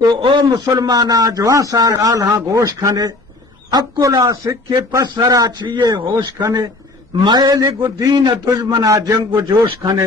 تو او مسلمانہ جوان سال آلہاں گوش کھنے اکلا سکھے پسرا چھیے ہوش کھنے میل گو دین دشمنا جنگ جوش کھنے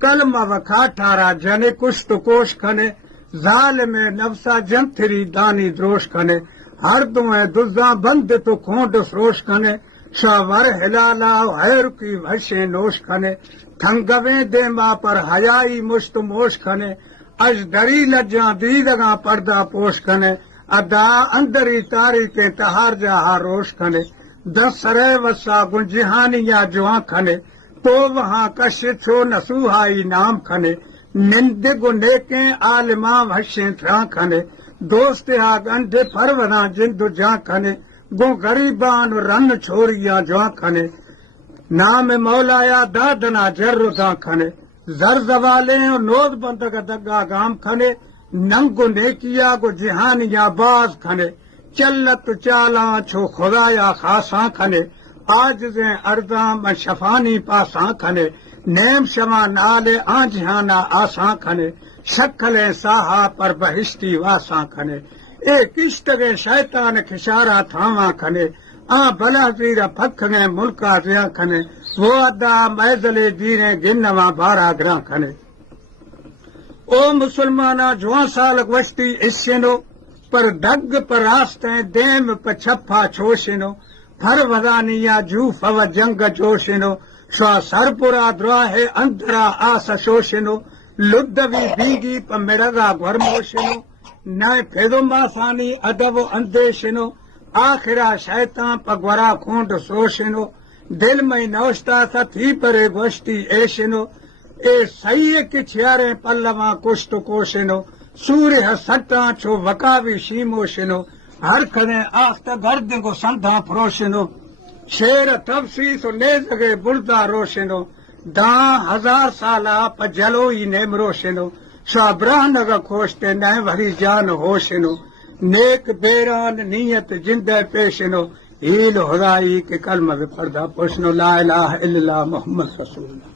کلمہ وکھا ٹھارا جنے کشت کوش کھنے ظالم نفسا جنتری دانی دروش کھنے ہر دوئیں دزاں بند تو کھونڈ فروش کھنے شاور ہلالا حیر کی بھشیں نوش کھنے تھنگویں دے ماں پر حیائی مشت موش کھنے اج دری لجاں دیدگاں پردہ پوش کھنے ادا اندری تاریخیں تہار جہاں روش کھنے دس سرے وسا گنجہانیاں جوان کھنے تو وہاں کش چھو نسوہائی نام کھنے نند گو نیکیں عالماں بھشیں تھراں کھنے دوست ہا گنڈے پروراں جند جاں کھنے گو غریبان رن چھوڑیاں جوان کھنے نام مولایا دادنا جر داں کھنے زر زوالیں اور نوز بندگ دگا گام کھنے ننگو نیکیا گو جہانیاں باز کھنے چلت چالاں چھو خدایا خاصاں کھنے آجزیں ارضاں میں شفانی پاساں کھنے نیم شما نالے آنجہانا آساں کھنے شکلیں ساہا پر بہشتی واساں کھنے اے کشتگیں شیطان کھشارا تھاواں کھنے آن بلا زیرہ پھکھنے ملکا زیاں کھنے وہ ادا میزلے دیریں گنواں بارہ گراں کھنے او مسلمانہ جوان سال گوشتی اسینو پر دگ پر راستیں دیم پر چھپا چھوشنو پھر وزانیاں جو فو جنگ جوشنو شوا سر پورا دراہ اندرا آس شوشنو لدوی بیگی پر مرگا گھرموشنو نائے پھیدو ماسانی ادب اندیشنو آخرا شیطان پر گورا کھونڈ سوشنو دل میں نوشتا تھا تھی پرے گوشتی ایشنو اے سیئے کی چھیاریں پلواں کشت کوشنو سورہ سٹاں چھو وکاوی شیموشنو ہر کھنے آخت گرد کو سندھاں پروشنو شیر تفسیس و نیزگے بلدہ روشنو داں ہزار سالہ پا جلوئی نیم روشنو شاہ برہنگ کھوشتے نئے بھری جان ہوشنو نیک بیران نیت جندہ پیشنو ہیل خدائی کے کلمہ پردہ پوشنو لا الہ الا اللہ محمد رسول اللہ